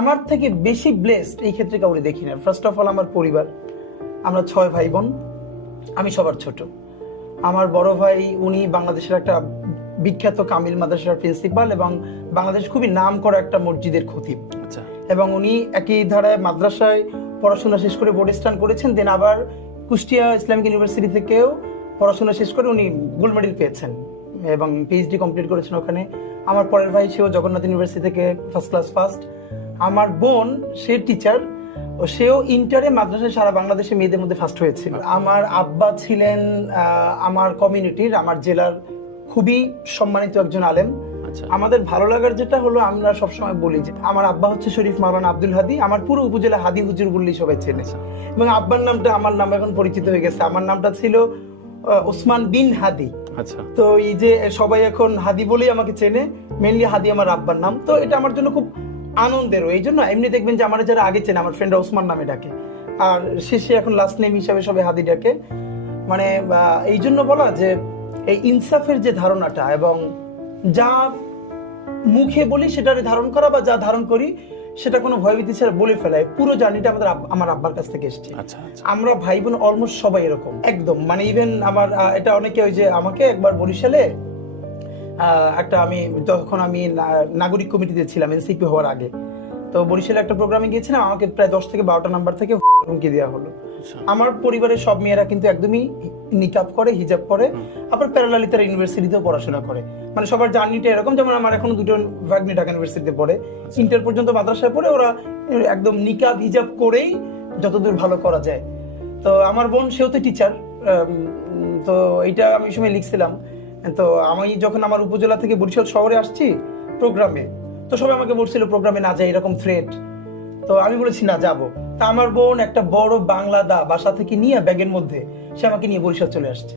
আমার থেকে বেশি ব্লেসড এই ক্ষেত্রে কাউরে দেখি না। ফার্স্ট অফ অল আমার পরিবার, আমরা 6 ভাই বোন, আমি সবার ছোট। আমার বড় ভাই উনি বাংলাদেশের একটা বিখ্যাত কামিল মাদ্রাসার প্রিন্সিপাল এবং বাংলাদেশ খুবই নাম করা একটা মসজিদের খতিব। আচ্ছা। এবং উনি একই ধারায় মাদ্রাসায় পড়াশোনা শেষ করে বোর্ড স্টান করেছেন, দেন আবার কুষ্টিয়া ইসলামিক ইউনিভার্সিটি থেকেও পড়াশোনা শেষ করে উনি গোল্ড মেডেল পেয়েছেন এবং পিএইচডি কমপ্লিট করেছেন ওখানে। আমার পরের ভাই সেও জগন্নাথ ইউনিভার্সিটি থেকে ফার্স্ট ক্লাস ফার্স্ট। আমার বোন সে টিচার, সেও ইন্টারে মাদ্রাসায় সারা বাংলাদেশে মেয়েদের মধ্যে ফার্স্ট হয়েছিল। আমার আব্বা ছিলেন আমার কমিউনিটির, আমার জেলার খুবই সম্মানিত একজন আলেম। আমাদের ভালো লাগার যেটা হলো, আমরা সবসময় বলি যে আমার আব্বা হচ্ছে শরীফ মাওলানা আব্দুল হাদি, আমার পুরো উপজেলা হাদি হুজুর বললেই সবাই চেনে। এবং আব্বার নামটা আমার নাম এখন পরিচিত হয়ে গেছে, আমার নামটা ছিল ওসমান বিন হাদি। আচ্ছা। তো এই যে সবাই এখন হাদি বলেই আমাকে চেনে, মেনলি হাদি আমার আব্বার নাম। তো এটা আমার জন্য খুব আনন্দেরও। এই জন্য এমনি দেখবেন যে আমার যারা আগে চেনে আমার ফ্রেন্ডরা ওসমান নামে ডাকে, আর শেষে এখন লাস্ট নেম হিসাবে সবাই হাদি ডাকে। মানে এই জন্য বলা যে এই ইনসাফের যে ধারণাটা এবং যা মুখে বলি সেটারে ধারণ করা বা যা ধারণ করি সেটা কোনো ভয়ভীতি ছাড়া বলে ফেলায়, পুরো জার্নিটা আমার আব্বার কাছ থেকে এসেছে। আমরা ভাই বোন অলমোস্ট সবাই এরকম একদম। মানে ইভেন আমার এটা অনেকে ওই যে আমাকে একবার বরিশালে একটা যখন আমি নাগরিক কমিটিতে ছিলাম এনসিপি হওয়ার আগে, তো বরিশালে একটা প্রোগ্রামে গিয়েছিলাম, আমাকে প্রায় 10 থেকে 12টা নাম্বার থেকে হুমকি দেওয়া হলো। আমার পরিবারের সব মেয়েরা কিন্তু একদমই নিকাব করে, হিজাব করে, আবার প্যারালালি তারা ইউনিভার্সিটিতেও পড়াশোনা করে। মানে সবার জার্নিটা এরকম, যেমন আমার এখনো দুটো ভাগ্নি ঢাকা ইউনিভার্সিটিতে পড়ে, ইন্টার পর্যন্ত মাদ্রাসায় পড়ে, ওরা একদম নিকাব হিজাব করেই যতদূর ভালো করা যায়। তো আমার বোন সেও তো টিচার, তো এইটা আমি সময় লিখছিলাম। তো আমি যখন আমার উপজেলা থেকে বরিশাল শহরে আসছি প্রোগ্রামে, তো সবাই আমাকে বলছিল প্রোগ্রামে না যায়, এরকম থ্রেট। তো আমি বলেছি না যাবো। তা আমার বোন একটা বড় বাংলা দা বাসা থেকে নিয়ে ব্যাগের মধ্যে সে আমাকে নিয়ে বরিশাল চলে আসছে।